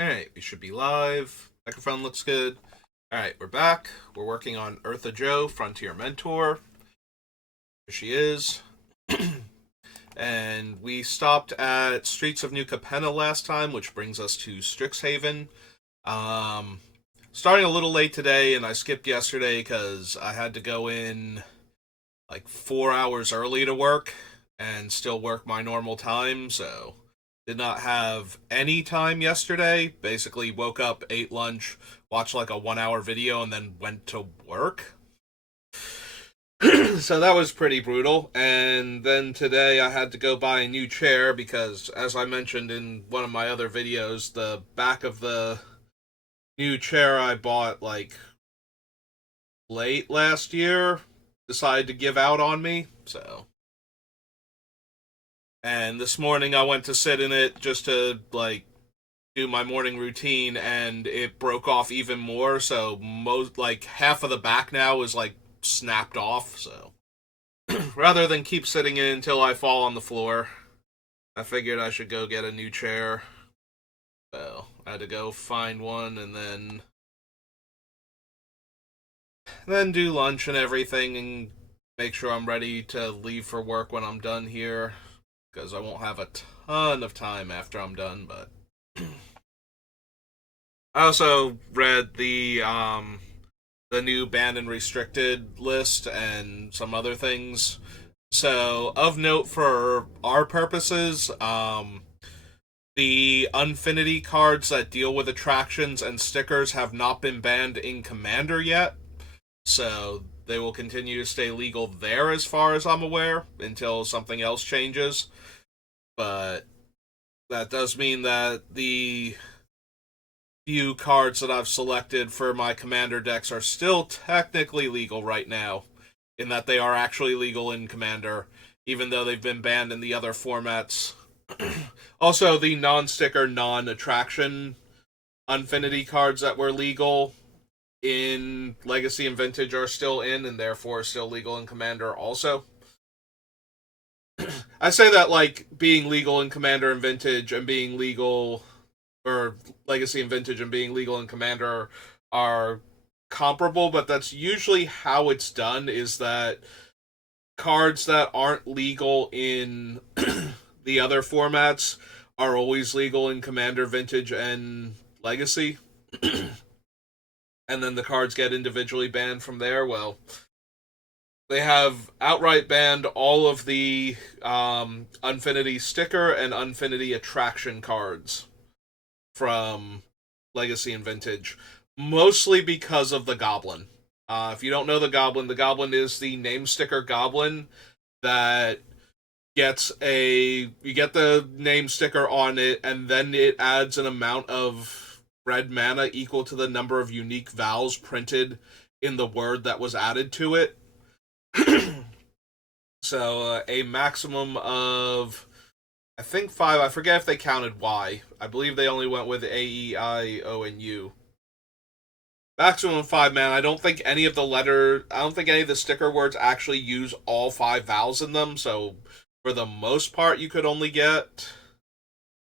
Alright, we should be live. Microphone looks good. Alright, we're back. We're working on Ertha Joe, Frontier Mentor. Here she is. And we stopped at Streets of New Capenna last time, which brings us to Strixhaven. Um, Starting a little late today, and I skipped yesterday because I had to go in like 4 hours early to work and still work my normal time, so did not have any time yesterday. Basically woke up, ate lunch, watched like a 1 hour video, and then went to work. So that was pretty brutal. And then today I had to go buy a new chair because, as I mentioned in one of my other videos, the back of the new chair I bought like late last year decided to give out on me. And this morning I went to sit in it just to like do my morning routine, and it broke off even more. So most like half of the back now is like snapped off. So rather than keep sitting in until I fall on the floor, I figured I should go get a new chair. So I had to go find one and then do lunch and everything and make sure I'm ready to leave for work when I'm done here, because I won't have a ton of time after I'm done. But I also read the new banned and restricted list and some other things. So, of note for our purposes, the Unfinity cards that deal with attractions and stickers have not been banned in Commander yet. So, they will continue to stay legal there as far as I'm aware until something else changes. But that does mean that the few cards that I've selected for my Commander decks are still technically legal right now, in that they are actually legal in Commander, even though they've been banned in the other formats. Also, the non-sticker, non-attraction Unfinity cards that were legal in Legacy and Vintage are still in, and therefore still legal in Commander also. I say that like being legal in Commander and Vintage and being legal, or Legacy and Vintage and being legal in Commander are comparable, but that's usually how it's done, is that cards that aren't legal in the other formats are always legal in Commander, Vintage, and Legacy. And then the cards get individually banned from there. Well, they have outright banned all of the Unfinity sticker and Unfinity attraction cards from Legacy and Vintage, mostly because of the Goblin. If you don't know the Goblin is the name sticker Goblin that gets you get the name sticker on it, and then it adds an amount of red mana equal to the number of unique vowels printed in the word that was added to it. So a maximum of, I think, five. I forget if they counted Y. I believe they only went with A, E, I, O, and U. Maximum of five, man. I don't think any of the sticker words actually use all five vowels in them. So for the most part, you could only get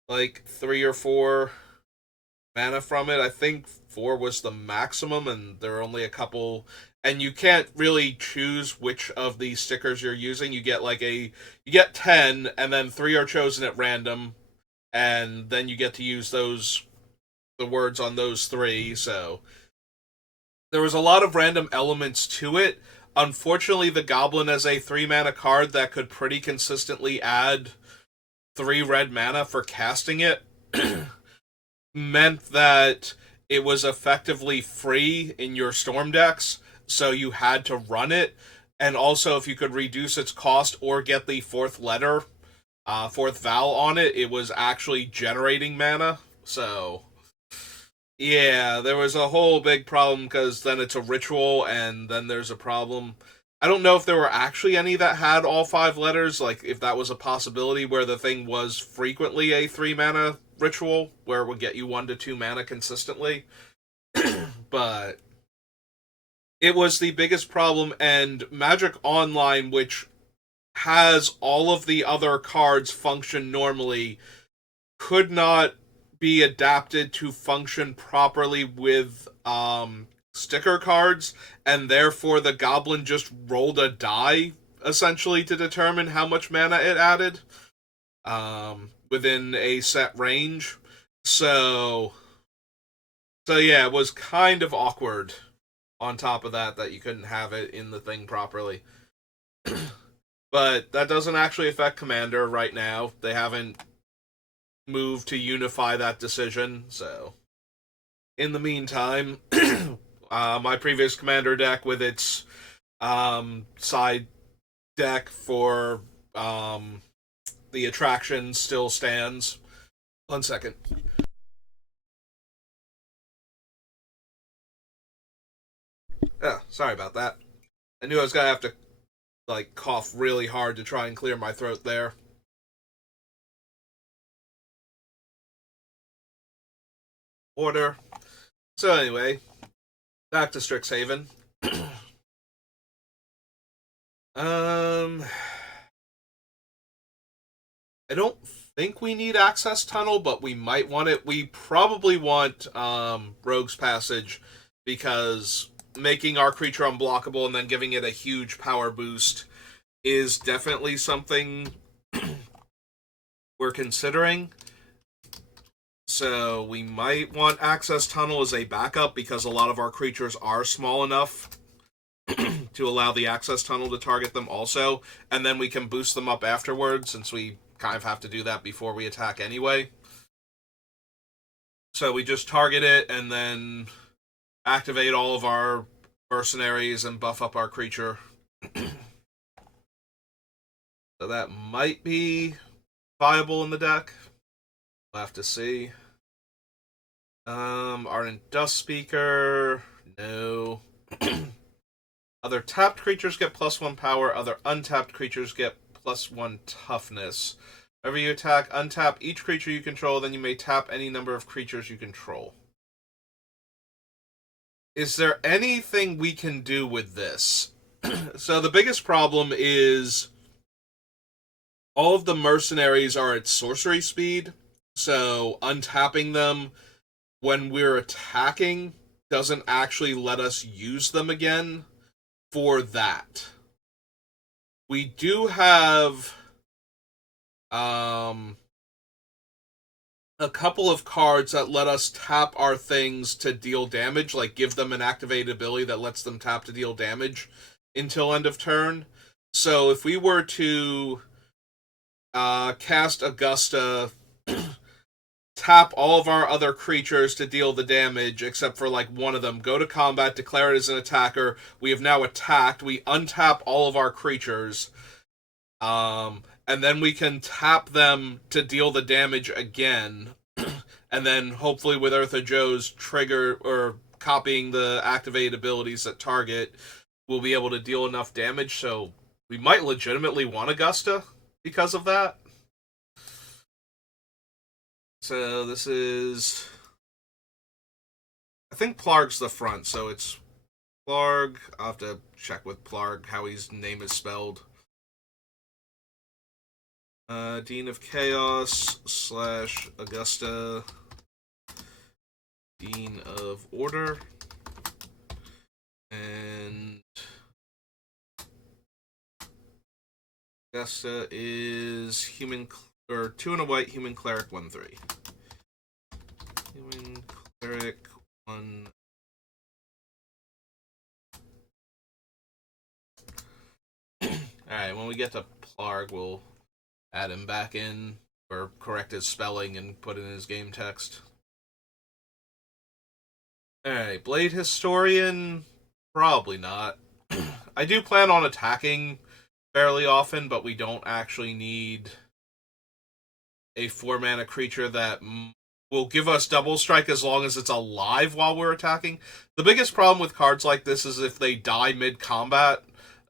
like 3 or 4 mana from it. I think 4 was the maximum, and there are only a couple. And you can't really choose which of these stickers you're using. You get 10, and then 3 are chosen at random, and then you get to use the words on those 3. So there was a lot of random elements to it. Unfortunately, the Goblin as a 3 mana card that could pretty consistently add 3 red mana for casting it meant that it was effectively free in your Storm decks, so you had to run it. And also, if you could reduce its cost or get the fourth vowel on it, it was actually generating mana. So yeah, there was a whole big problem because then it's a ritual, and then there's a problem. I don't know if there were actually any that had all 5 letters, like if that was a possibility where the thing was frequently a 3 mana ritual, where it would get you 1 to 2 mana consistently. But it was the biggest problem, and Magic Online, which has all of the other cards function normally, could not be adapted to function properly with sticker cards, and therefore the goblin just rolled a die essentially to determine how much mana it added within a set range. So, so yeah, it was kind of awkward. On top of that, that you couldn't have it in the thing properly. But that doesn't actually affect Commander right now. They haven't moved to unify that decision, so in the meantime, my previous Commander deck with its side deck for the attraction still stands. 1 second. Yeah, sorry about that. I knew I was gonna have to like cough really hard to try and clear my throat there. Order. So anyway, back to Strixhaven. um, I don't think we need access tunnel, but we might want it. We probably want Rogue's Passage because making our creature unblockable and then giving it a huge power boost is definitely something we're considering. So we might want access tunnel as a backup because a lot of our creatures are small enough to allow the access tunnel to target them also, and then we can boost them up afterwards since we kind of have to do that before we attack anyway. So we just target it and then activate all of our mercenaries and buff up our creature. So that might be viable in the deck. We'll have to see. Ardent Dust Speaker, no. Other tapped creatures get +1 power. Other untapped creatures get +1 toughness. Whenever you attack, untap each creature you control, then you may tap any number of creatures you control. Is there anything we can do with this? So the biggest problem is all of the mercenaries are at sorcery speed, so untapping them when we're attacking doesn't actually let us use them again for that. We do have a couple of cards that let us tap our things to deal damage, like give them an activated ability that lets them tap to deal damage until end of turn. So if we were to cast Augusta, tap all of our other creatures to deal the damage, except for like one of them, go to combat, declare it as an attacker. We have now attacked. We untap all of our creatures, and then we can tap them to deal the damage again, and then hopefully with Ertha Joe's trigger or copying the activated abilities that target, we'll be able to deal enough damage. So we might legitimately want Augusta because of that. So this is, I think Plarg's the front, so it's Plarg. I'll have to check with Plarg how his name is spelled. Dean of Chaos / Augusta, Dean of Order, and Augusta is human or 2 and a white human cleric 1/3. Human cleric 1. Alright, when we get to Plarg, we'll add him back in, or correct his spelling and put in his game text. Alright, Blade Historian, probably not. I do plan on attacking fairly often, but we don't actually need a 4-mana creature that will give us double strike as long as it's alive while we're attacking. The biggest problem with cards like this is if they die mid-combat,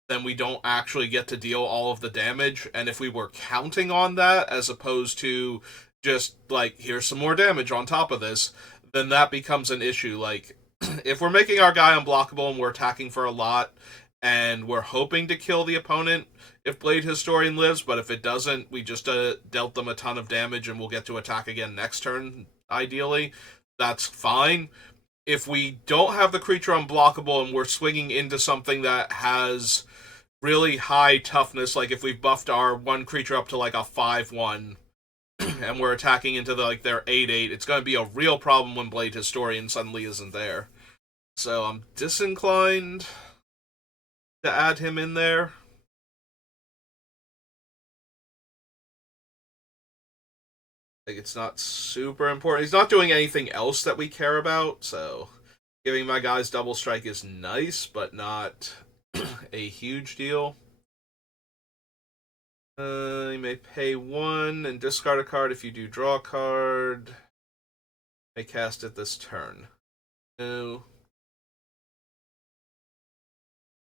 then we don't actually get to deal all of the damage, and if we were counting on that, as opposed to just, like, here's some more damage on top of this, then that becomes an issue. Like, if we're making our guy unblockable and we're attacking for a lot, and we're hoping to kill the opponent if Blade Historian lives, but if it doesn't, we just dealt them a ton of damage and we'll get to attack again next turn, ideally. That's fine. If we don't have the creature unblockable and we're swinging into something that has really high toughness, like if we've buffed our one creature up to like a 5/1 and we're attacking into their 8/8, it's going to be a real problem when Blade Historian suddenly isn't there. So I'm disinclined to add him in there. Like, it's not super important. He's not doing anything else that we care about, so giving my guys double strike is nice, but not a huge deal. You may pay 1 and discard a card. If you do, draw a card. May cast it this turn. No.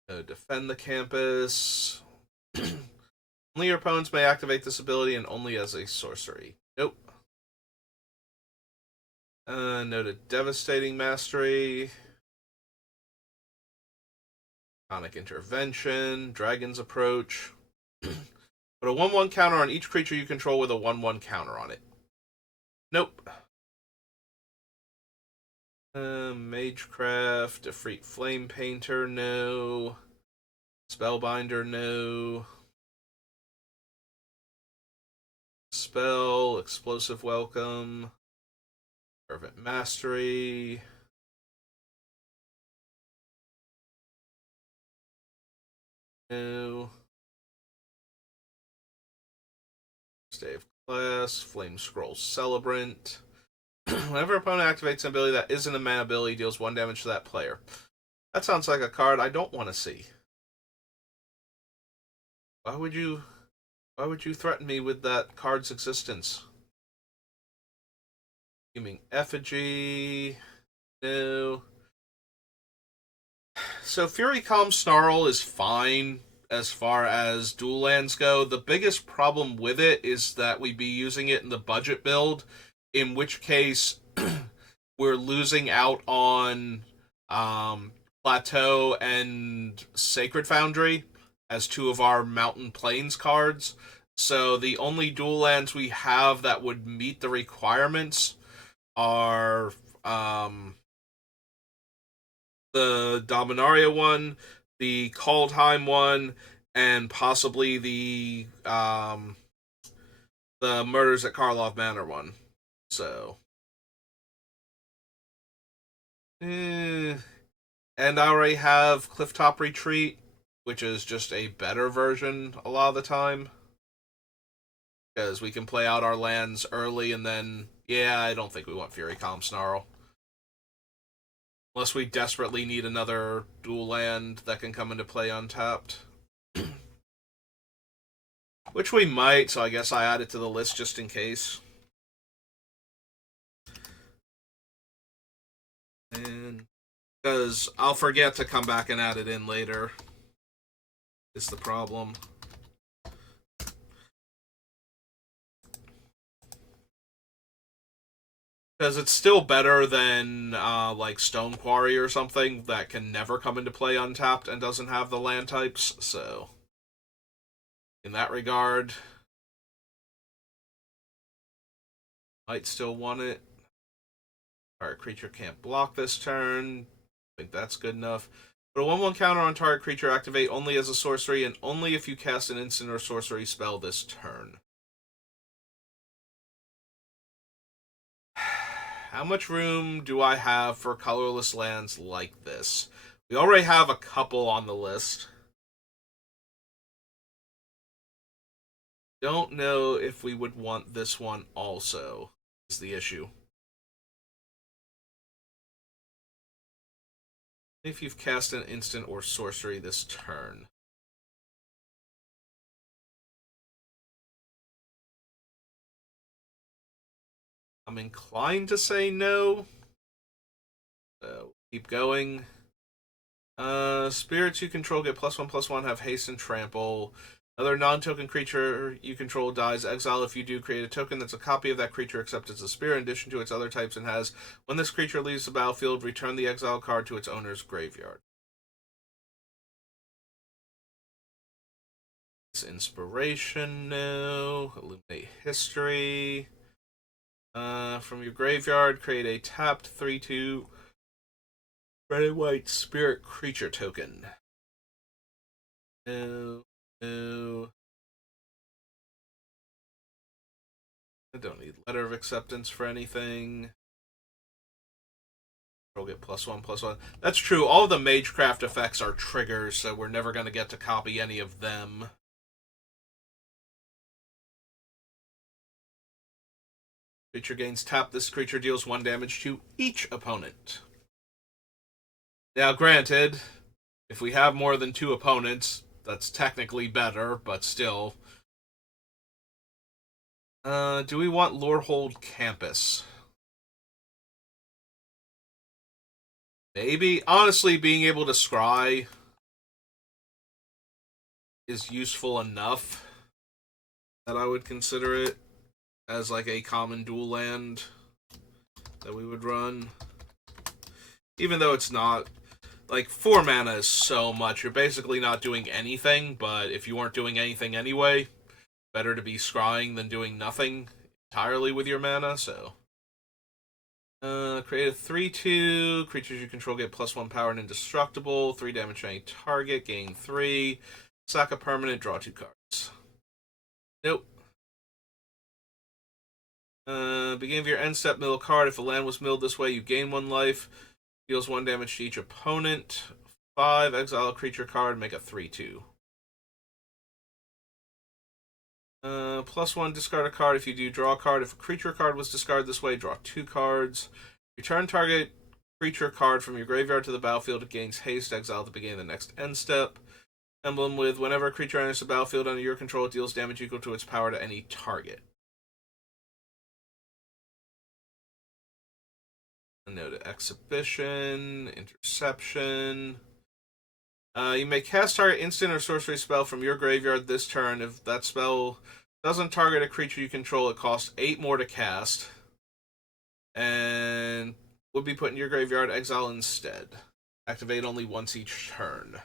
No, defend the campus. Only your opponents may activate this ability and only as a sorcery. Nope. No to Devastating Mastery. Sonic Intervention. Dragon's Approach. Put a 1/1 counter on each creature you control with a 1/1 counter on it. Nope. Magecraft, Efreet Flame Painter, no. Spellbinder, no. Spell, Explosive Welcome. Fervent Mastery. No. Stay of Class, Flame Scroll Celebrant. Whenever an opponent activates an ability that isn't a mana ability, deals 1 damage to that player. That sounds like a card I don't want to see. Why would you threaten me with that card's existence? You mean Effigy? No. So Fury Calm Snarl is fine as far as dual lands go. The biggest problem with it is that we'd be using it in the budget build, in which case we're losing out on Plateau and Sacred Foundry as 2 of our Mountain Plains cards. So the only dual lands we have that would meet the requirements are the Dominaria one, the Kaldheim one, and possibly the Murders at Karlov Manor one. So, and I already have Clifftop Retreat, which is just a better version a lot of the time, because we can play out our lands early, and then I don't think we want Fury Calm Snarl. Unless we desperately need another dual land that can come into play untapped. Which we might, so I guess I add it to the list just in case. And because I'll forget to come back and add it in later. Is the problem. Because it's still better than like Stone Quarry or something that can never come into play untapped and doesn't have the land types. So, in that regard, might still want it. Target creature can't block this turn. I think that's good enough. Put a 1/1 counter on target creature, activate only as a sorcery, and only if you cast an instant or sorcery spell this turn. How much room do I have for colorless lands like this? We already have a couple on the list. Don't know if we would want this one also, is the issue. If you've cast an instant or sorcery this turn. I'm inclined to say no. So, keep going. Spirits you control get +1/+1, have haste and trample. Another non-token creature you control dies. Exile if you do. Create a token that's a copy of that creature except it's a spirit in addition to its other types and has, when this creature leaves the battlefield, return the exile card to its owner's graveyard. It's inspiration, no. Illuminate history. From your graveyard, create a tapped 3/2 red and white spirit creature token. No, no. I don't need letter of acceptance for anything. We'll get +1/+1. That's true. All of the Magecraft effects are triggers, so we're never going to get to copy any of them. Creature gains tap. This creature deals 1 damage to each opponent. Now, granted, if we have more than 2 opponents, that's technically better, but still. Do we want Lorehold Campus? Maybe. Honestly, being able to scry is useful enough that I would consider it as like a common dual land that we would run. Even though it's not, like, 4 mana is so much. You're basically not doing anything, but if you weren't doing anything anyway, better to be scrying than doing nothing entirely with your mana, so. Create a 3/2. Creatures you control get +1 power and indestructible. 3 damage to any target. Gain 3. Sack a permanent. Draw 2 cards. Nope. Beginning of your end step, mill a card. If a land was milled this way, you gain 1 life. Deals 1 damage to each opponent. 5. Exile a creature card. Make a 3/2. +1, discard a card. If you do, draw a card. If a creature card was discarded this way, draw 2 cards. Return target creature card from your graveyard to the battlefield. It gains haste. Exile at the beginning of the next end step. Emblem with whenever a creature enters the battlefield under your control, it deals damage equal to its power to any target. A note of exhibition, interception. You may cast target instant or sorcery spell from your graveyard this turn. If that spell doesn't target a creature you control, it costs 8 more to cast. And would be put in your graveyard, exile instead. Activate only once each turn.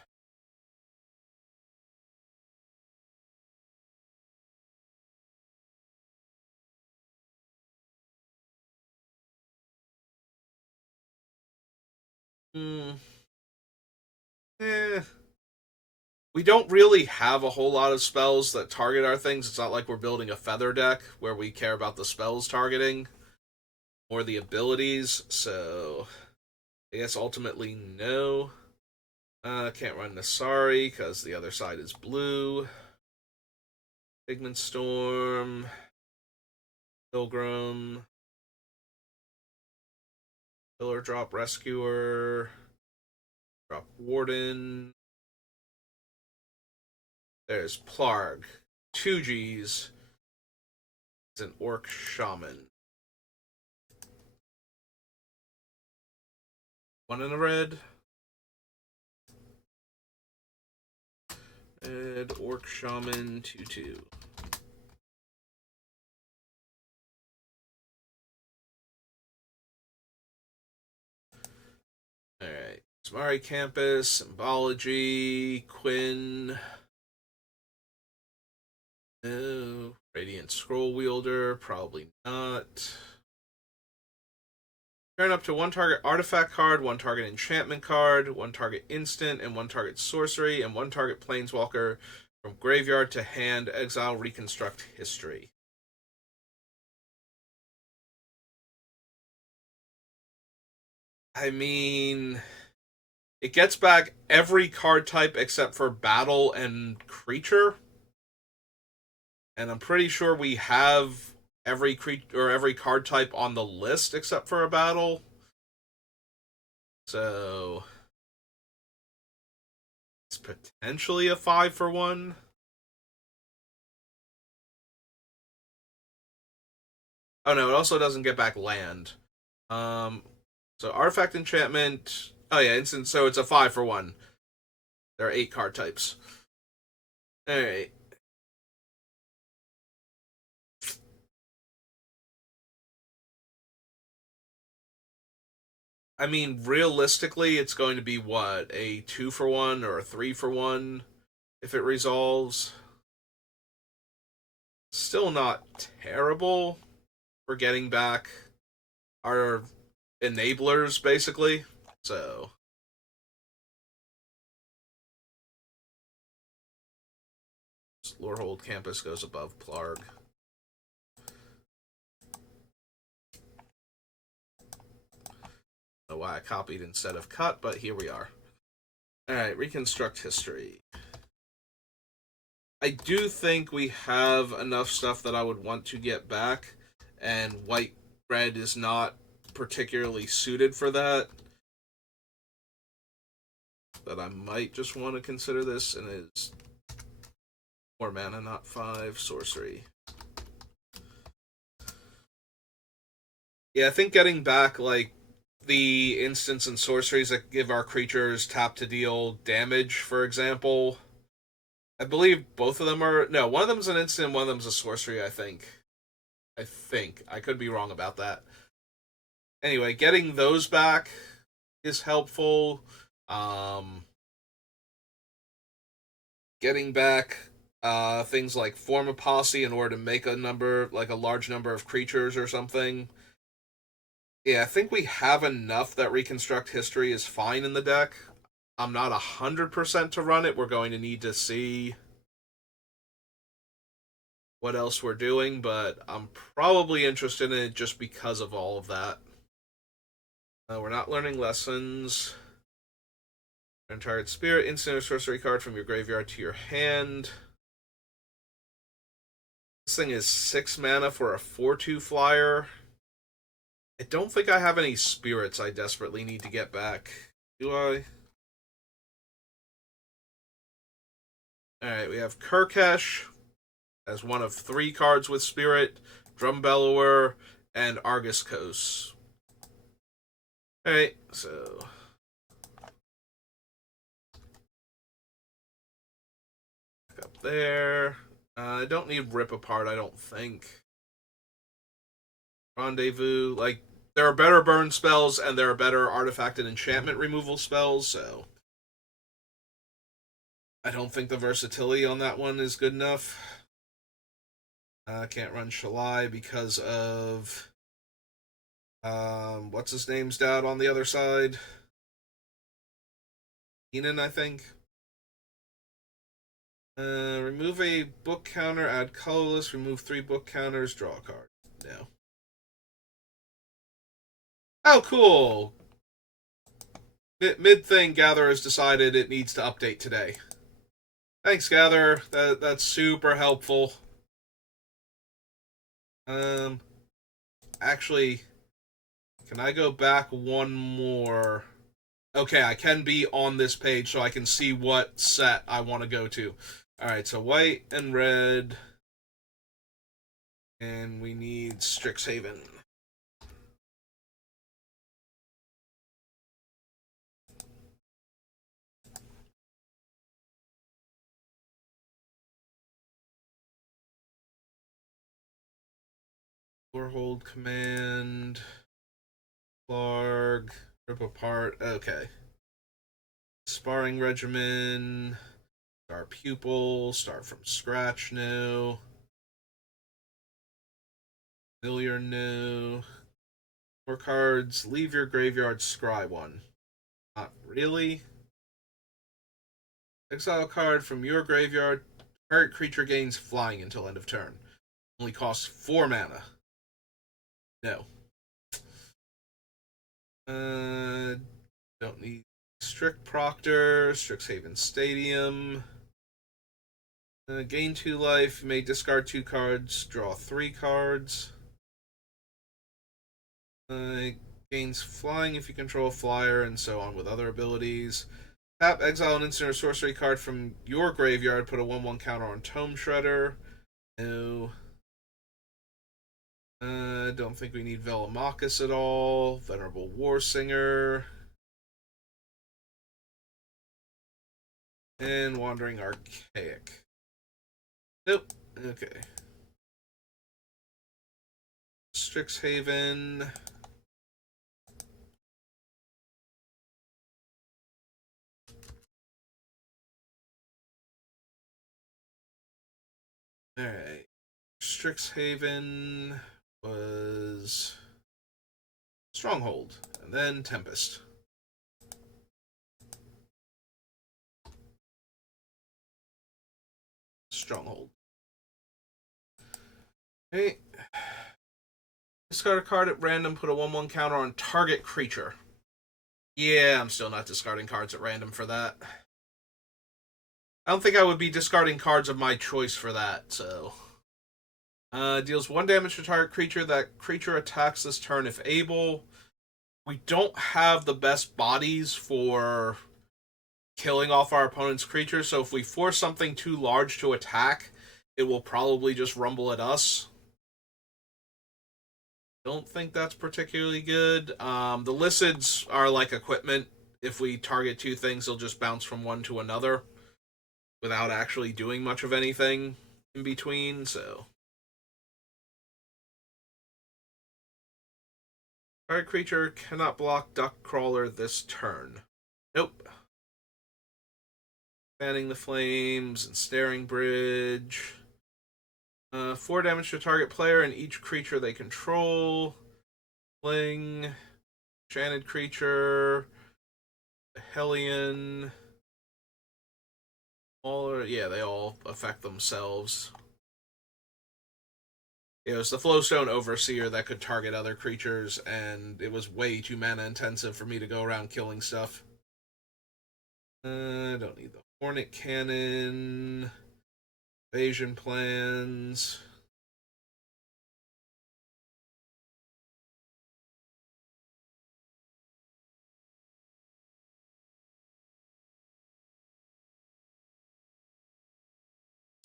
Eh. We don't really have a whole lot of spells that target our things. It's not like we're building a feather deck where we care about the spells targeting or the abilities, so I guess ultimately no. Can't run Nasari because the other side is blue. Pigment Storm, Pilgrim, Pillar Drop Rescuer, Drop Warden. There's Plarg, 2 Gs. It's an Orc Shaman. 1 in a red. Red Orc Shaman 2/2. Alright. Samari Campus, Symbology, Quinn. No. Radiant Scroll Wielder, probably not. Turn up to 1 target artifact card, 1 target enchantment card, 1 target instant, and 1 target sorcery, and 1 target planeswalker from graveyard to hand, exile, reconstruct history. I mean, it gets back every card type except for battle and creature. And I'm pretty sure we have every every card type on the list except for a battle. So it's potentially a 5-for-1. Oh no, it also doesn't get back land. So artifact enchantment. Oh yeah, instant. So it's a 5-for-1. There are 8 card types. All right. I mean, realistically, it's going to be what, a 2-for-1 or a 3-for-1 if it resolves. Still not terrible for getting back our enablers, basically. So, Lorehold Campus goes above Plarg. Know why I copied instead of cut, but here we are. Alright, reconstruct history. I do think we have enough stuff that I would want to get back, and white red is not particularly suited for that. But I might just want to consider this, and it's 4 mana, not 5, sorcery. Yeah, I think getting back, like, the instants and sorceries that give our creatures tap to deal damage, for example. I believe both of them are... No, one of them's an instant, one of them's a sorcery, I think. I could be wrong about that. Anyway, getting those back is helpful. Getting back things like form a posse in order to make a large number of creatures or something. Yeah, I think we have enough that reconstruct history is fine in the deck. I'm not 100% to run it. We're going to need to see what else we're doing, but I'm probably interested in it just because of all of that. We're not learning lessons. Target spirit, instant or sorcery card from your graveyard to your hand. This thing is 6 mana for a 4/2 flyer. I don't think I have any spirits I desperately need to get back. Do I? Alright, we have Kirkesh as one of 3 cards with spirit, Drumbellower, and Argus Kos. Alright, so... up there. I don't need Rip Apart, I don't think. Rendezvous, like, there are better burn spells and there are better artifact and enchantment removal spells, so I don't think the versatility on that one is good enough. Can't run Shalai because of what's his name's dad on the other side? Enan, I think. Remove a book counter, add colorless, remove 3 book counters, draw a card. No. Oh, cool! Mid-thing, Gather has decided it needs to update today. Thanks, Gather. That's super helpful. Actually, can I go back one more? Okay, I can be on this page so I can see what set I want to go to. Alright, so white and red. And we need Strixhaven. Hold command. Larg. Rip apart. Okay. Sparring regimen. Star pupil. Start from scratch. No. Familiar. No. 4 cards. Leave your graveyard. Scry 1. Not really. Exile a card from your graveyard. Target creature gains flying until end of turn. Only costs 4 mana. No. Don't need Strict Proctor, Strixhaven Stadium. Gain 2 life, you may discard 2 cards, draw 3 cards. Gains flying if you control a flyer, and so on with other abilities. Tap, exile an instant or sorcery card from your graveyard, put a 1/1 counter on Tome Shredder. No. Don't think we need Velomachus at all. Venerable Warsinger. And Wandering Archaic. Nope. Okay. Strixhaven. Alright. Strixhaven was Stronghold, and then Tempest. Stronghold. Okay. Discard a card at random, put a 1/1 counter on target creature. Yeah, I'm still not discarding cards at random for that. I don't think I would be discarding cards of my choice for that, so. Deals 1 damage to target creature. That creature attacks this turn if able. We don't have the best bodies for killing off our opponent's creature, so if we force something too large to attack, it will probably just rumble at us. Don't think that's particularly good. The Lycids are like equipment. If we target two things, they'll just bounce from one to another without actually doing much of anything in between, so. Target creature cannot block Duck Crawler this turn. Nope. Fanning the Flames and Staring Bridge. 4 damage to target player and each creature they control. Fling. Enchanted creature. Hellion. They all affect themselves. It was the Flowstone Overseer that could target other creatures, and it was way too mana intensive for me to go around killing stuff. I don't need the Hornet Cannon. Evasion plans.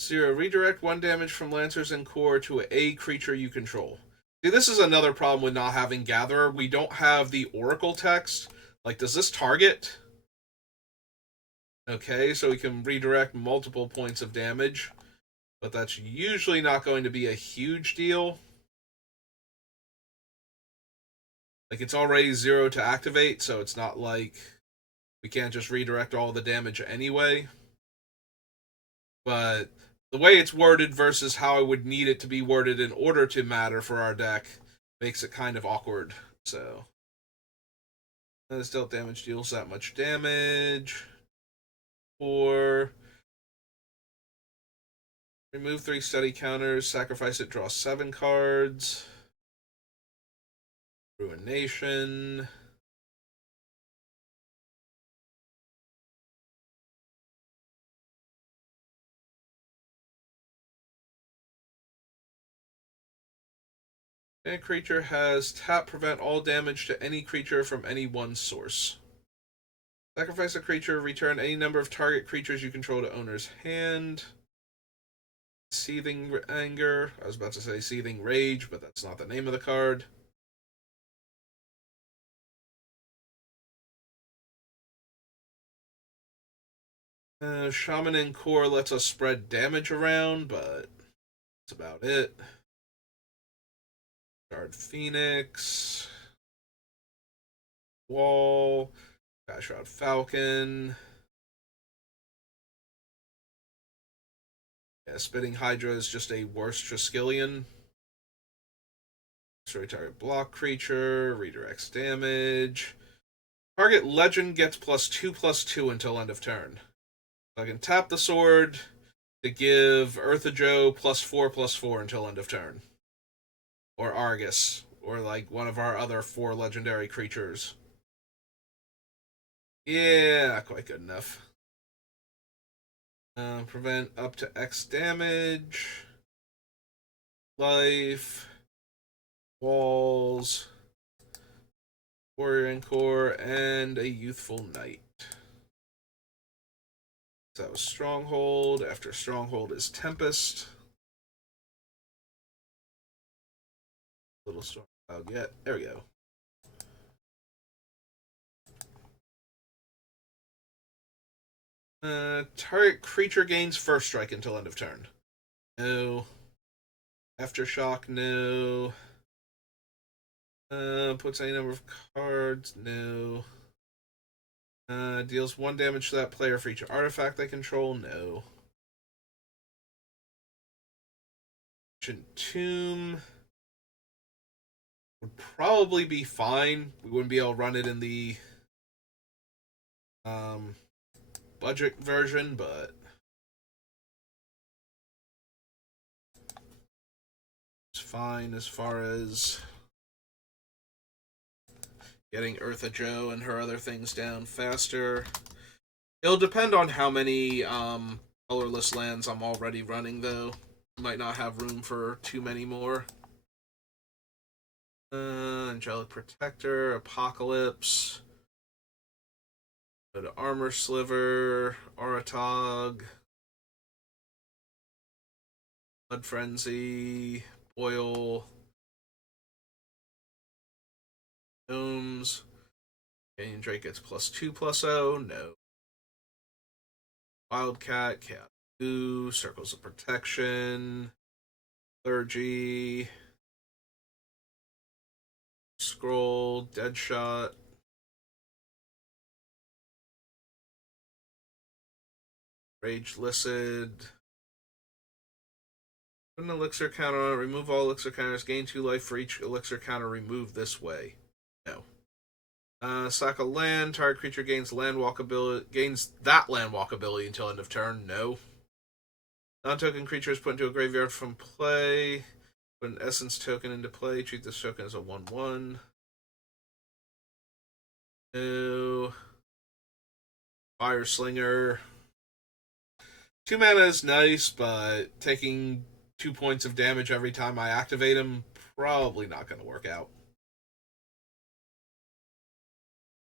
Zero. Redirect 1 damage from Lancers and Core to a creature you control. See, this is another problem with not having Gatherer. We don't have the Oracle text. Like, does this target? Okay, so we can redirect multiple points of damage. But that's usually not going to be a huge deal. Like, it's already 0 to activate, so it's not like we can't just redirect all the damage anyway. But the way it's worded versus how I would need it to be worded in order to matter for our deck makes it kind of awkward. So, this dealt damage deals that much damage. 4. Remove 3 study counters, sacrifice it, draw 7 cards. Ruination. A creature has tap, prevent all damage to any creature from any one source. Sacrifice a creature, return any number of target creatures you control to owner's hand. Seething Anger. I was about to say Seething Rage, but that's not the name of the card. Shaman and Core lets us spread damage around, but that's about it. Guard Phoenix. Wall. Shroud Falcon. Yeah, Spitting Hydra is just a worse Triskelion. Destroy target block creature. Redirects damage. Target legend gets +2/+2 until end of turn. So I can tap the sword to give Ertha Joe +4/+4 until end of turn. Or Argus. Or like one of our other 4 legendary creatures. Yeah, not quite good enough. Prevent up to X damage. Life. Walls. Warrior and Core. And a Youthful Knight. So that was Stronghold. After Stronghold is Tempest. Little storm cloud yet. There we go. Target creature gains first strike until end of turn. No. Aftershock, no. Puts any number of cards, no. Deals 1 damage to that player for each artifact they control, no. Ancient Tomb would probably be fine. We wouldn't be able to run it in the um, budget version, but it's fine as far as getting Ertha Joe and her other things down faster. It'll depend on how many colorless lands I'm already running, though. Might not have room for too many more. Angelic Protector, Apocalypse, go to Armor Sliver, Oratog, Blood Frenzy, Boil, Gnomes. Canyon Drake gets +2/+0. No. Wildcat, Chaos Goo, Circles of Protection, Clergy, Scroll, Deadshot, Rage Listed. Put an elixir counter on it, remove all elixir counters, gain 2 life for each elixir counter removed this way. No. Sack a land, target creature gains land walkability, gains that land walkability until end of turn. No. Non-token creature is put into a graveyard from play. Put an essence token into play. Treat this token as a 1/1. No. Fire Slinger. 2 mana is nice, but taking 2 points of damage every time I activate him, probably not going to work out.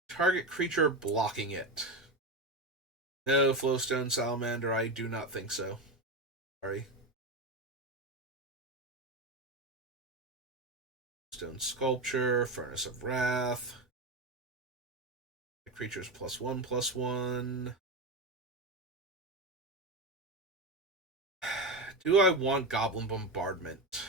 Target creature blocking it. No, Flowstone Salamander, I do not think so. Sorry. Stone Sculpture, Furnace of Wrath. The creature's +1/+1. Do I want Goblin Bombardment?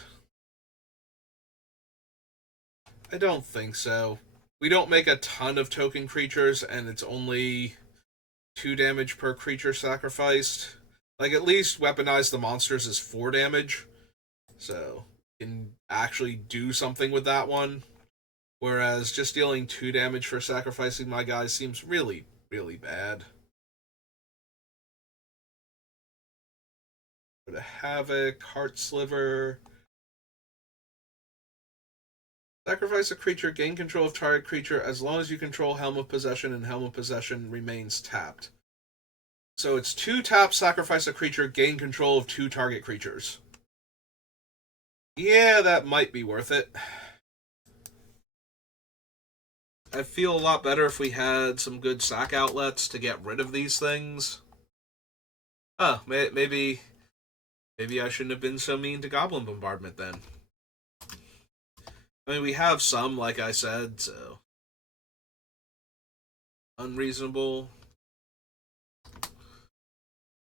I don't think so. We don't make a ton of token creatures, and it's only 2 damage per creature sacrificed. Like, at least Weaponize the Monsters is 4 damage. So, you can actually do something with that one. Whereas just dealing 2 damage for sacrificing my guys seems really, really bad. Go to Havoc, Heart Sliver. Sacrifice a creature, gain control of target creature as long as you control Helm of Possession and Helm of Possession remains tapped. So it's 2 taps, sacrifice a creature, gain control of 2 target creatures. Yeah, that might be worth it. I feel a lot better if we had some good sack outlets to get rid of these things. Maybe I shouldn't have been so mean to Goblin Bombardment then. I mean, we have some, like I said, so unreasonable.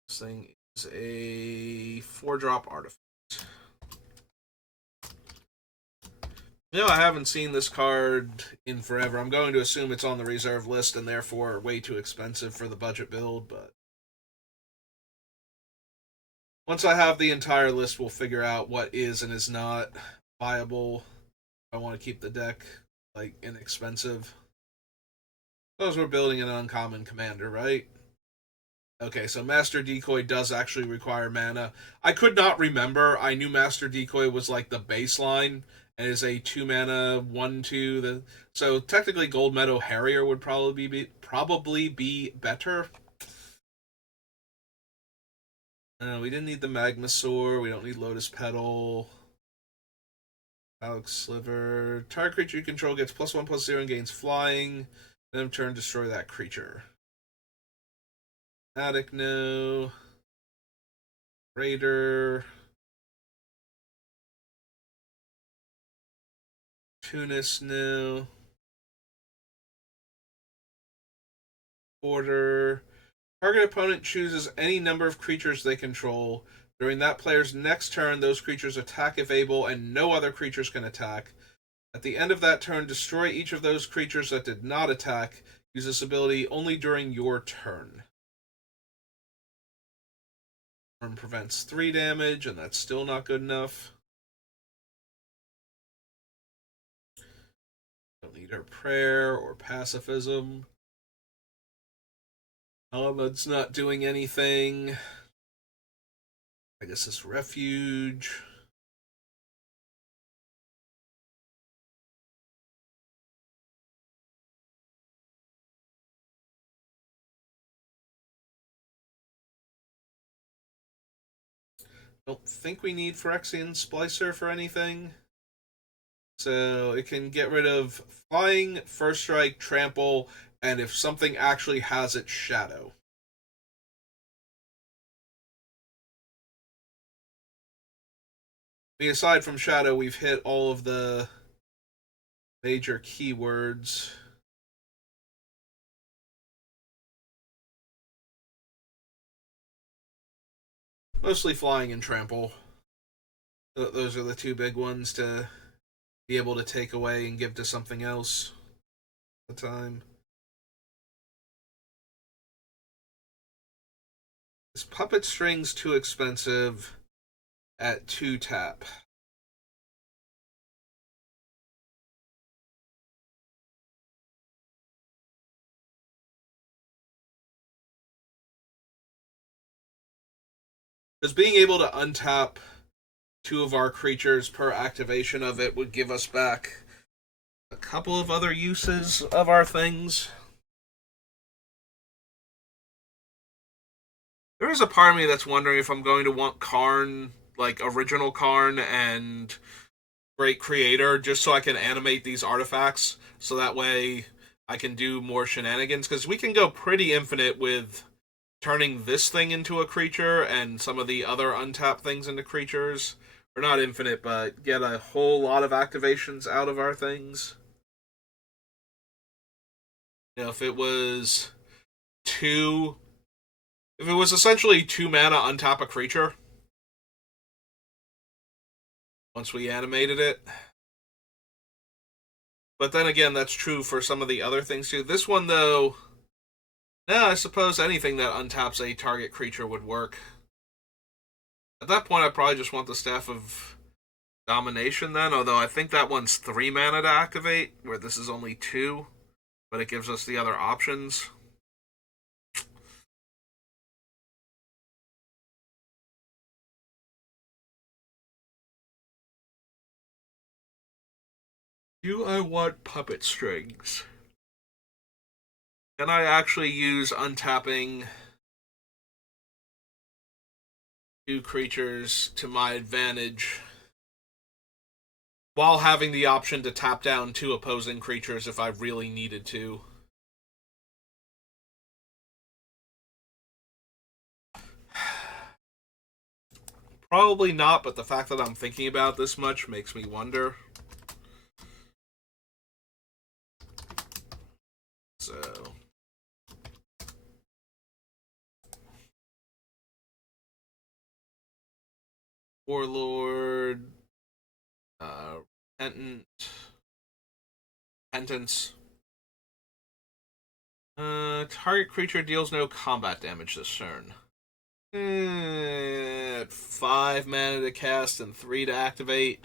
This thing is a 4-drop artifact. I haven't seen this card in forever. I'm going to assume it's on the reserve list and therefore way too expensive for the budget build, but once I have the entire list, we'll figure out what is and is not viable. I want to keep the deck, like, inexpensive. Suppose we're building an uncommon commander, right? Okay, so Master Decoy does actually require mana. I could not remember. I knew Master Decoy was like the baseline and is a 2 mana 1/2. So technically, Gold Meadow Harrier would probably be better. We didn't need the Magmasaur. We don't need Lotus Petal. Alex Sliver. Target creature you control gets +1/+0 and gains flying. Then turn destroy that creature. Attic, no. Raider. Tunis, no. Order. Target opponent chooses any number of creatures they control. During that player's next turn, those creatures attack if able, and no other creatures can attack. At the end of that turn, destroy each of those creatures that did not attack. Use this ability only during your turn. Prevents 3 damage, and that's still not good enough. Meter prayer or pacifism. That's not doing anything. I guess it's refuge. Don't think we need Phyrexian Splicer for anything. So it can get rid of flying, first strike, trample, and if something actually has its shadow. I mean, aside from shadow, we've hit all of the major keywords. Mostly flying and trample. Those are the two big ones to be able to take away and give to something else at the time. Is Puppet Strings too expensive at 2 tap? Because being able to untap 2 of our creatures per activation of it would give us back a couple of other uses of our things. There is a part of me that's wondering if I'm going to want Karn, like original Karn and Great Creator, just so I can animate these artifacts, so that way I can do more shenanigans, because we can go pretty infinite with turning this thing into a creature and some of the other untapped things into creatures. Or not infinite, but get a whole lot of activations out of our things. You know, if it was two, if it was essentially 2 mana untap a creature once we animated it. But then again, that's true for some of the other things too. This one, though, yeah, I suppose anything that untaps a target creature would work. At that point, I probably just want the Staff of Domination then, although I think that one's 3 mana to activate, where this is only 2, but it gives us the other options. Do I want Puppet Strings? Can I actually use untapping 2 creatures to my advantage while having the option to tap down 2 opposing creatures if I really needed to? Probably not, but the fact that I'm thinking about this much makes me wonder. So, Warlord, Repentant, Repentance. Target creature deals no combat damage this turn. 5 mana to cast and 3 to activate.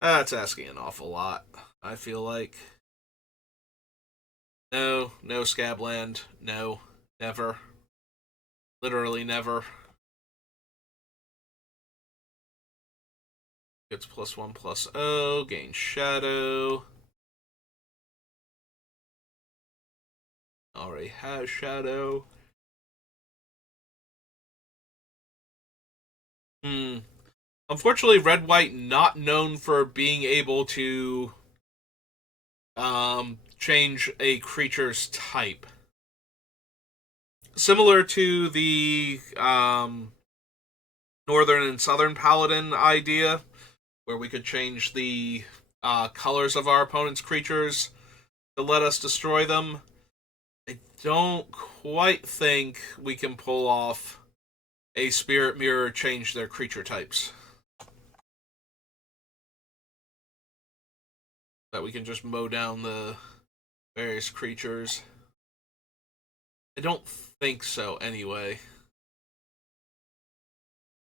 That's asking an awful lot, I feel like. No, no Scabland. No, never. Literally never. Gets +1/+0, gains Shadow. Already has Shadow. Unfortunately, Red White not known for being able to change a creature's type. Similar to the Northern and Southern Paladin idea, where we could change the colors of our opponent's creatures to let us destroy them. I don't quite think we can pull off a Spirit Mirror change their creature types. That we can just mow down the various creatures. I don't think so, anyway.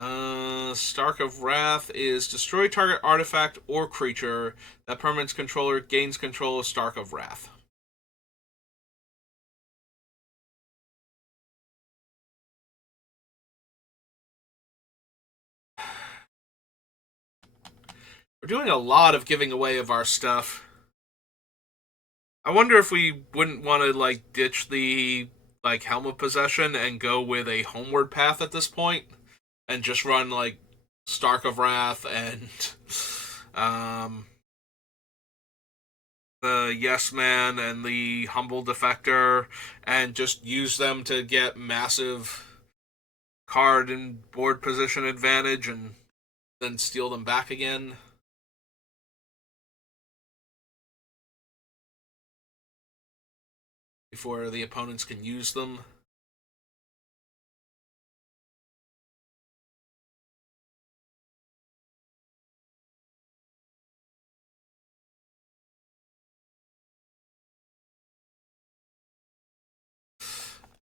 Stark of Wrath is destroy target artifact or creature. That permanent's controller gains control of Stark of Wrath. We're doing a lot of giving away of our stuff. I wonder if we wouldn't want to like ditch the like Helm of Possession and go with a homeward path at this point, and just run like Stark of Wrath and um, the Yes Man and the Humble Defector, and just use them to get massive card and board position advantage, and then steal them back again. Before the opponents can use them.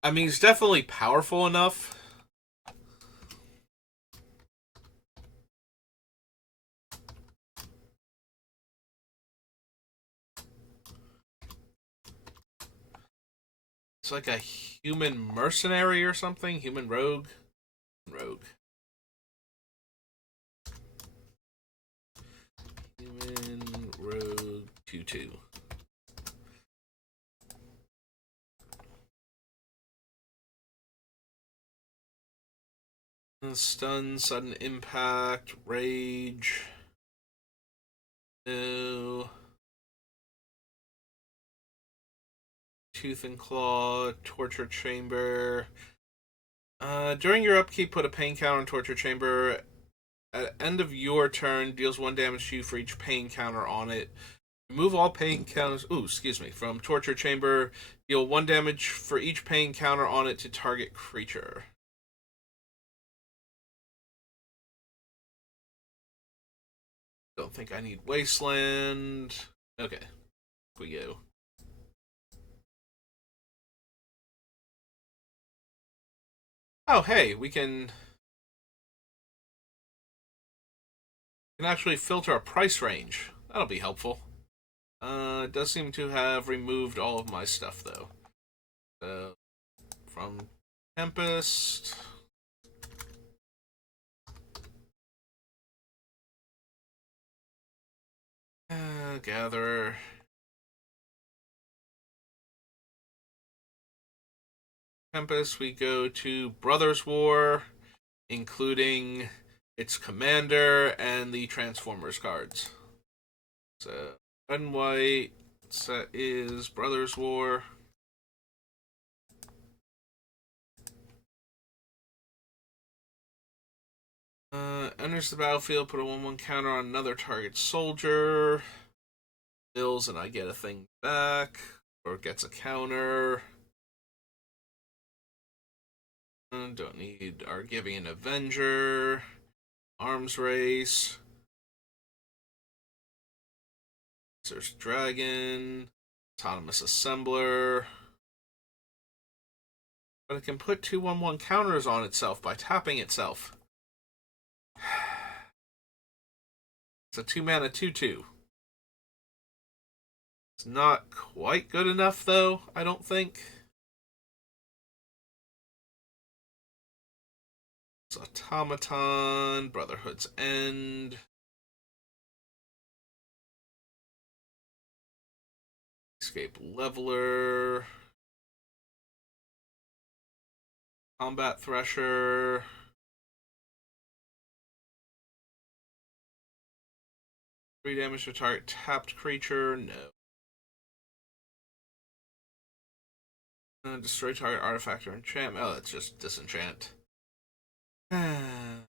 I mean, he's definitely powerful enough. It's like a human mercenary or something. Human rogue. Rogue. Human rogue 2/2. Stun, sudden impact, rage. No. Tooth and claw, torture chamber. During your upkeep, put a pain counter on torture chamber. At the end of your turn, deals 1 damage to you for each pain counter on it. Remove all pain counters. Ooh, excuse me. From torture chamber, deal 1 damage for each pain counter on it to target creature. Don't think I need wasteland. Okay, we go. Oh, hey, we can actually filter a price range. That'll be helpful. It does seem to have removed all of my stuff though. From Tempest. Gatherer. Tempest, we go to Brothers War, including its commander and the Transformers cards. So, red and white set is Brothers War. Enters the battlefield, put a 1/1 counter on another target soldier. Bills, and I get a thing back, or gets a counter. Don't need Argivian Avenger. Arms Race. There's Dragon. Autonomous Assembler. But it can put 2/1/1 counters on itself by tapping itself. It's a 2-mana 2/2. It's not quite good enough, though, I don't think. It's Automaton, Brotherhood's End. Escape Leveler. Combat Thresher. Three damage to target tapped creature. No. Destroy target artifact or enchantment. Oh, that's just disenchant. Don't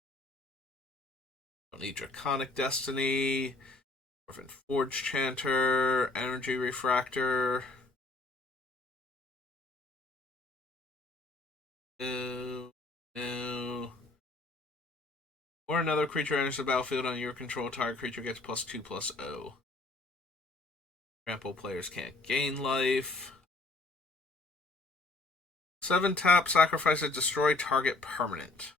need Draconic Destiny. Orphan Forge Chanter. Energy Refractor. No. No. Or another creature enters the battlefield on your control. Target creature gets +2/+0. Trample players can't gain life. 7 tap, sacrifice a destroy target permanent.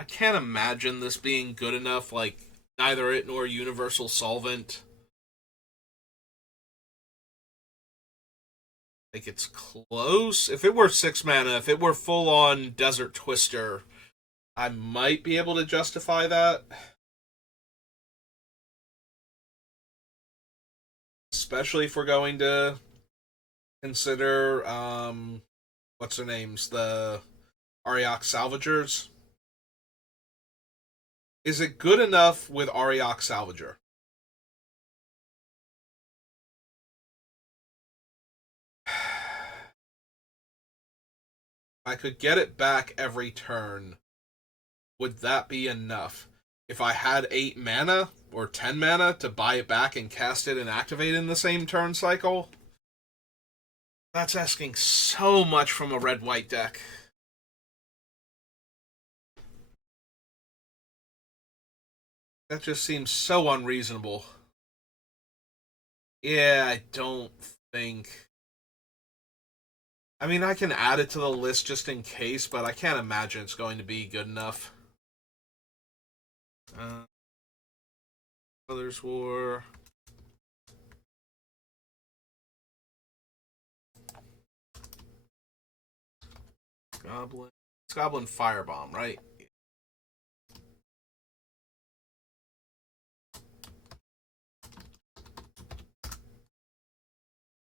I can't imagine this being good enough, like, neither it nor Universal Solvent. Like, it's close. If it were 6 mana, if it were full on Desert Twister, I might be able to justify that. Especially if we're going to consider, what's their names? The Ariok Salvagers. Is it good enough with Ariok Salvager? I could get it back every turn. Would that be enough? If I had 8 mana or 10 mana to buy it back and cast it and activate in the same turn cycle? That's asking so much from a red white deck. That just seems so unreasonable. Yeah, I don't think. I mean, I can add it to the list just in case, but I can't imagine it's going to be good enough. Uh, Brothers War. Goblin. It's Goblin Firebomb, right?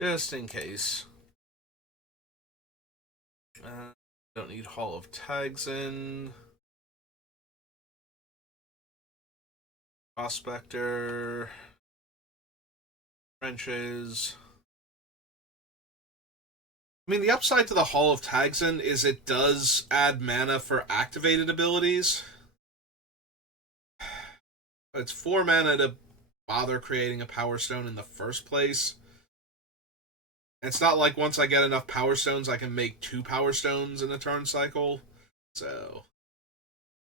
Just in case. Don't need Hall of Tagsin. Prospector. Trenches. I mean, the upside to the Hall of Tagsin is it does add mana for activated abilities. But it's 4 mana to bother creating a Power Stone in the first place. And it's not like once I get enough Power Stones, I can make 2 Power Stones in a turn cycle. So.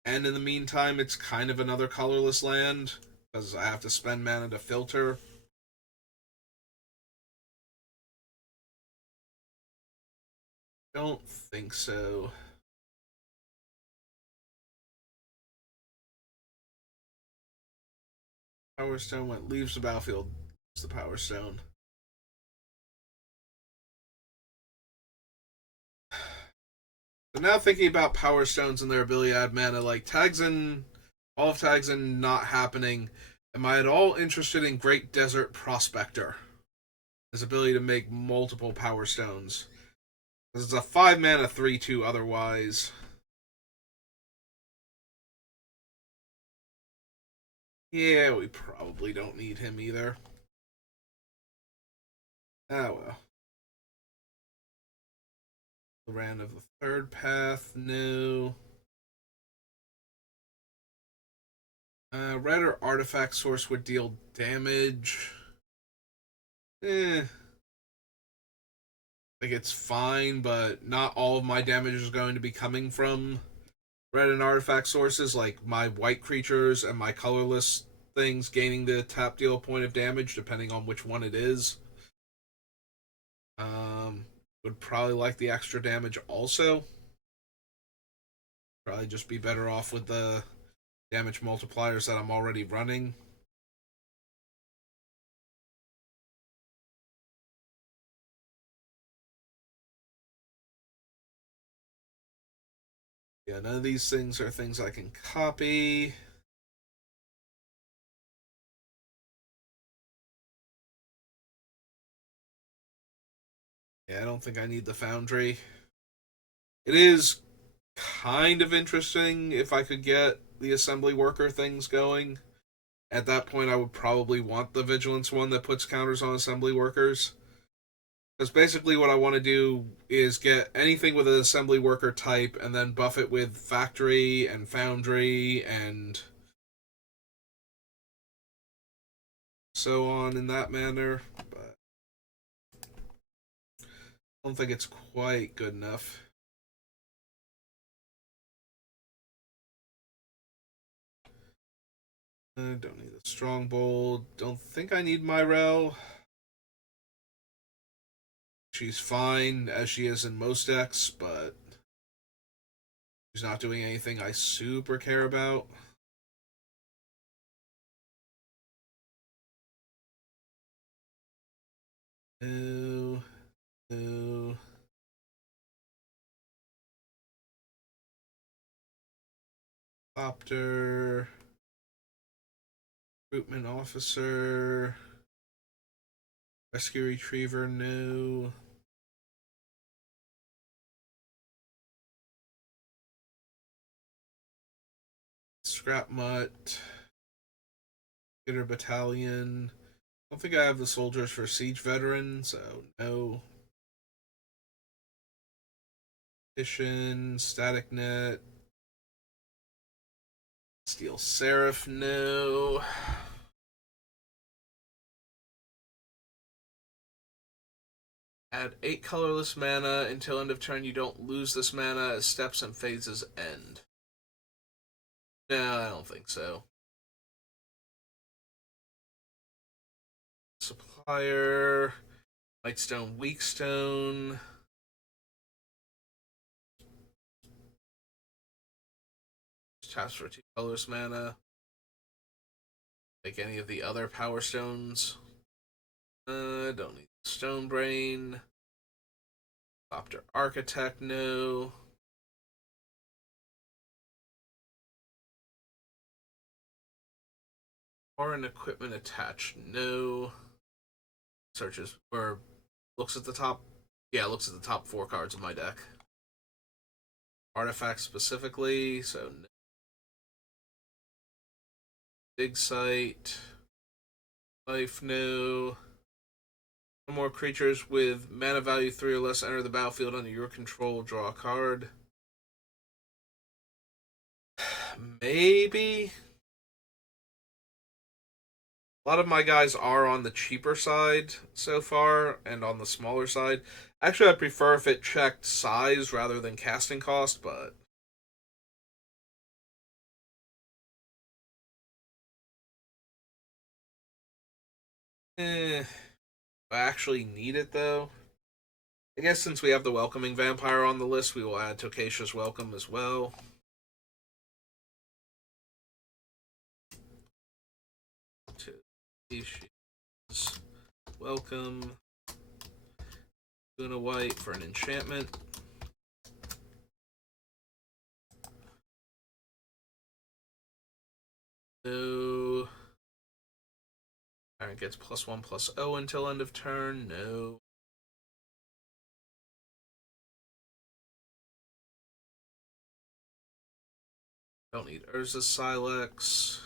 And in the meantime, it's kind of another colorless land, because I have to spend mana to filter. Don't think so. Power Stone went leaves the battlefield. It's the Power Stone. So now thinking about Power Stones and their ability to add mana, like Tagsin, all of Tagsin not happening, am I at all interested in Great Desert Prospector? His ability to make multiple Power Stones. This is a 5 mana 3/2 otherwise. Yeah, we probably don't need him either. Ah, well. Land of the Third Path, no. Red or Artifact Source would deal damage. Eh. Like, it's fine, but not all of my damage is going to be coming from red and artifact sources, like my white creatures and my colorless things gaining the tap deal a point of damage, depending on which one it is. Would probably like the extra damage also. Probably just be better off with the damage multipliers that I'm already running. Yeah, none of these things are things I can copy. Yeah, I don't think I need the Foundry. It is kind of interesting if I could get the assembly worker things going. At that point, I would probably want the vigilance one that puts counters on assembly workers. Because basically, what I want to do is get anything with an assembly worker type and then buff it with factory and foundry and so on in that manner. But I don't think it's quite good enough. I don't need a strongbolt. Don't think I need Myrel. She's fine as she is in most decks, but He's not doing anything I super care about. No. No. Copter. Recruitment officer. Rescue retriever, no. Scrap mutt. Hitter battalion. I don't think I have the soldiers for siege veteran, so no. Petition, static net. Steel seraph, no. Add 8 colorless mana until end of turn. You don't lose this mana as steps and phases end. No, I don't think so. Supplier, Lightstone, Weakstone. Taps for 2 colorless mana. Like any of the other power stones. Don't need Stone Brain. Copter Architect, no. Foreign equipment attached, no. Searches or looks at the top. Yeah, looks at the top 4 cards of my deck. Artifacts specifically, so no. Dig site. Life, no. No more creatures with mana value 3 or less enter the battlefield under your control. Draw a card. Maybe. A lot of my guys are on the cheaper side so far and on the smaller side. Actually, I'd prefer if it checked size rather than casting cost, but I actually need it though. I guess since we have the Welcoming Vampire on the list, we will add Tocacious Welcome as well. Tocacious Welcome. Luna White for an enchantment. No. Tyrant gets +1/+0 until end of turn. No. Don't need Urza's Silex.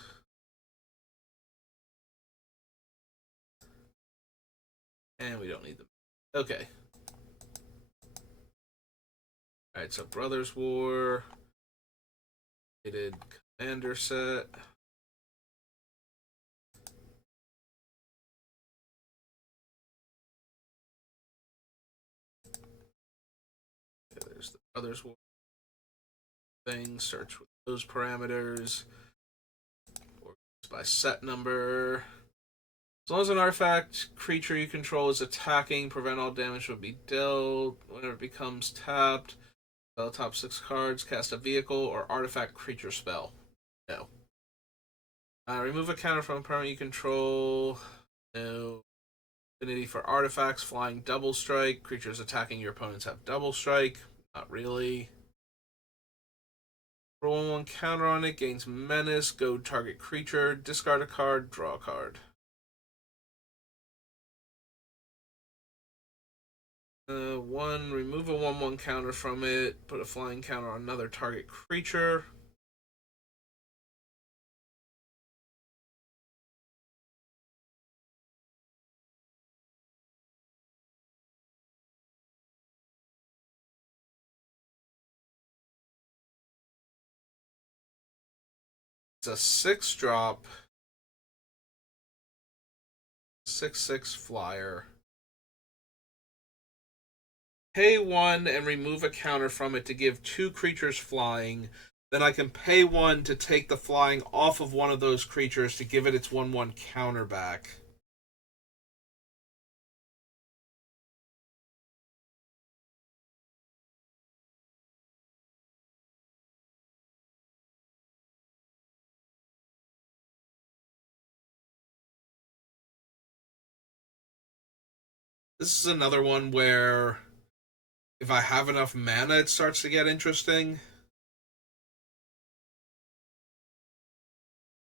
And we don't need them. Okay. Alright, so Brothers War. Rated Commander set. Okay, there's the Brothers War thing. Search with those parameters. Or by set number. As long as an artifact creature you control is attacking, prevent all damage will be dealt. Whenever it becomes tapped, the top 6 cards, cast a vehicle or artifact creature spell. No. Remove a counter from a permanent you control. No. Affinity for artifacts, flying double strike. Creatures attacking your opponents have double strike. Not really. Roll 1 counter on it, gains menace, go target creature, discard a card, draw a card. One, remove a 1/1 counter from it, put a flying counter on another target creature. It's a 6-drop, 6/6 flyer. Pay 1 and remove a counter from it to give 2 creatures flying. Then I can pay 1 to take the flying off of one of those creatures to give it its 1/1 counter back. This is another one where if I have enough mana, it starts to get interesting.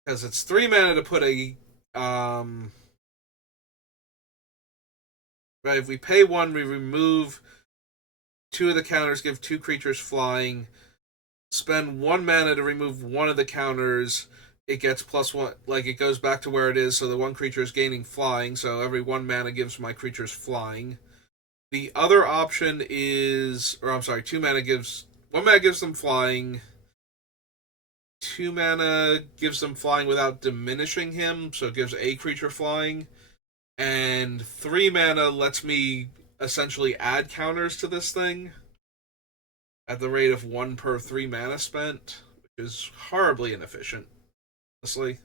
Because it's 3 mana to put a. Right, if we pay 1, we remove 2 of the counters, give 2 creatures flying, spend 1 mana to remove 1 of the counters. It gets +1, like it goes back to where it is, so the 1 creature is gaining flying, so every 1 mana gives my creatures flying. The other option is, or I'm sorry, 2 mana gives, 1 mana gives them flying, 2 mana gives them flying without diminishing him, so it gives a creature flying, and 3 mana lets me essentially add counters to this thing at the rate of 1 per 3 mana spent, which is horribly inefficient, honestly.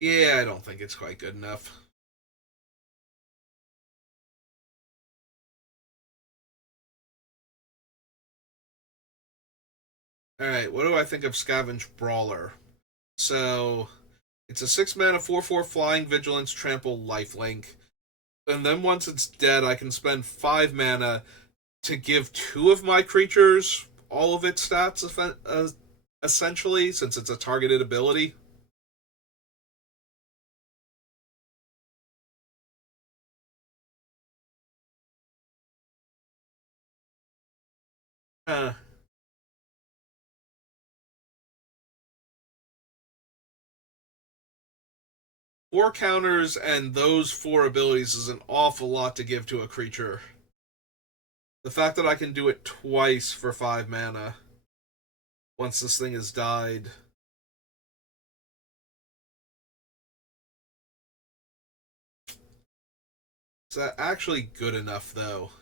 Yeah, I don't think it's quite good enough. Alright, what do I think of Scavenge Brawler? So, it's a 6 mana 4/4 flying, vigilance, trample, lifelink. And then once it's dead, I can spend 5 mana to give 2 of my creatures all of its stats, essentially, since it's a targeted ability. Uh, 4 counters and those 4 abilities is an awful lot to give to a creature. The fact that I can do it twice for 5 mana once this thing has died. Is that actually good enough, though?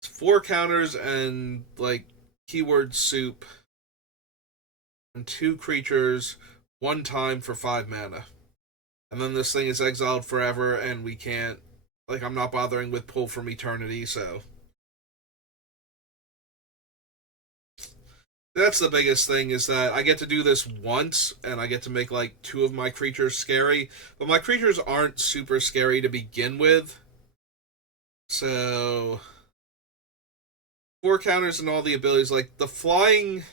It's 4 counters and, like, keyword soup, and 2 creatures 1 time for 5 mana. And then this thing is exiled forever, and we can't. Like, I'm not bothering with Pull from Eternity, so. That's the biggest thing, is that I get to do this once, and I get to make, like, 2 of my creatures scary. But my creatures aren't super scary to begin with. So. 4 counters and all the abilities. Like, the flying.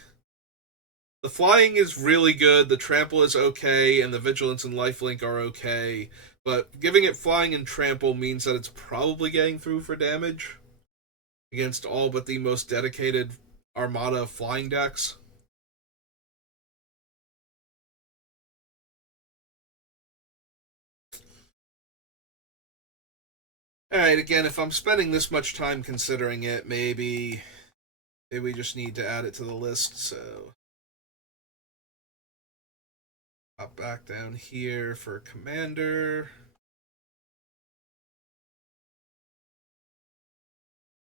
The flying is really good, the trample is okay, and the vigilance and lifelink are okay. But giving it flying and trample means that it's probably getting through for damage against all but the most dedicated armada of flying decks. Alright, again, if I'm spending this much time considering it, maybe we just need to add it to the list, so pop back down here for commander.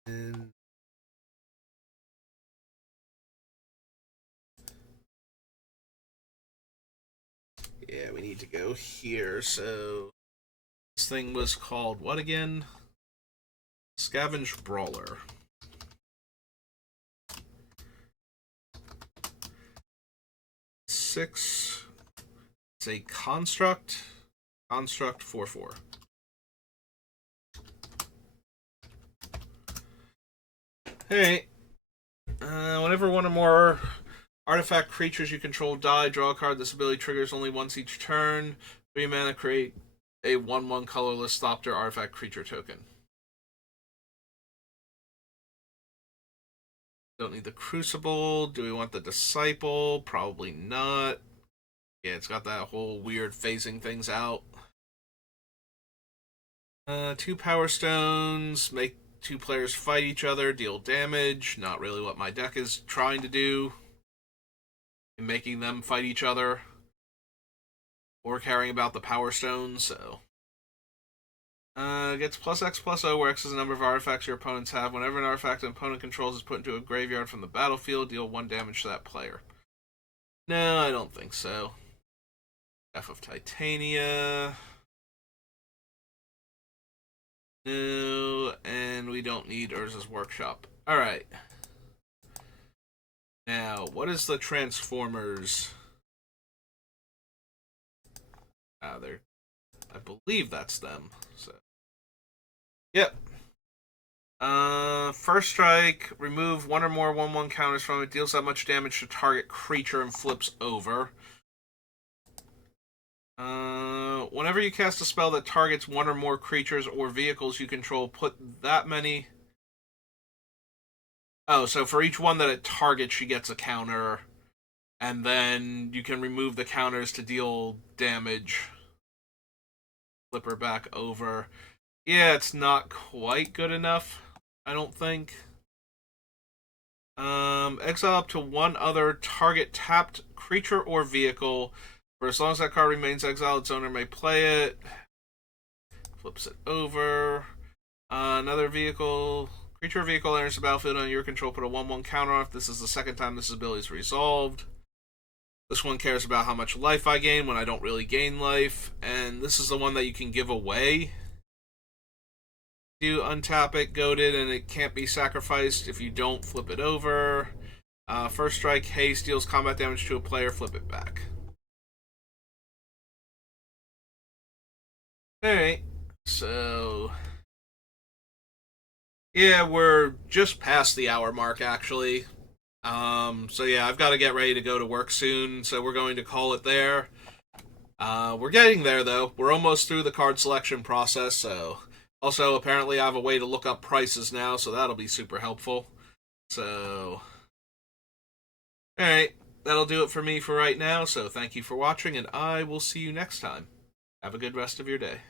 And yeah, we need to go here, so this thing was called what again? Scavenge Brawler. 6. It's a construct. Construct 4/4. Hey. Whenever one or more artifact creatures you control die, draw a card. This ability triggers only once each turn. 3 mana, create a 1/1 colorless Thopter artifact creature token. Don't need the Crucible. Do we want the Disciple? Probably not. Yeah, it's got that whole weird phasing things out. 2 Power Stones. Make 2 players fight each other, deal damage. Not really what my deck is trying to do. In making them fight each other. Or caring about the Power Stones, so. Gets +X+O, where X is the number of artifacts your opponents have. Whenever an artifact an opponent controls is put into a graveyard from the battlefield, deal 1 damage to that player. No, I don't think so. F of Titania. No, and we don't need Urza's Workshop. Alright. Now, what is the Transformers? They're, I believe that's them. So, yep. First strike, remove one or more 1/1 counters from it, deals that much damage to target creature and flips over. Whenever you cast a spell that targets one or more creatures or vehicles you control, put that many. Oh, so for each one that it targets, she gets a counter, and then you can remove the counters to deal damage. Flip her back over. Yeah, it's not quite good enough, I don't think. Exile up to one other target tapped creature or vehicle. For as long as that card remains exiled, its owner may play it. Flips it over. Another vehicle. Creature or vehicle enters the battlefield under your control. Put a 1/1 counter on it. This is the second time this ability is resolved. This one cares about how much life I gain when I don't really gain life. And this is the one that you can give away. You untap it, goaded, and it can't be sacrificed. If you don't, flip it over. First strike, haste, deals combat damage to a player, flip it back. Alright, so... yeah, we're just past the hour mark, actually. So yeah, I've got to get ready to go to work soon, so we're going to call it there. We're getting there, though. We're almost through the card selection process, so... also, apparently I have a way to look up prices now, so that'll be super helpful. So... alright, that'll do it for me for right now, so thank you for watching, and I will see you next time. Have a good rest of your day.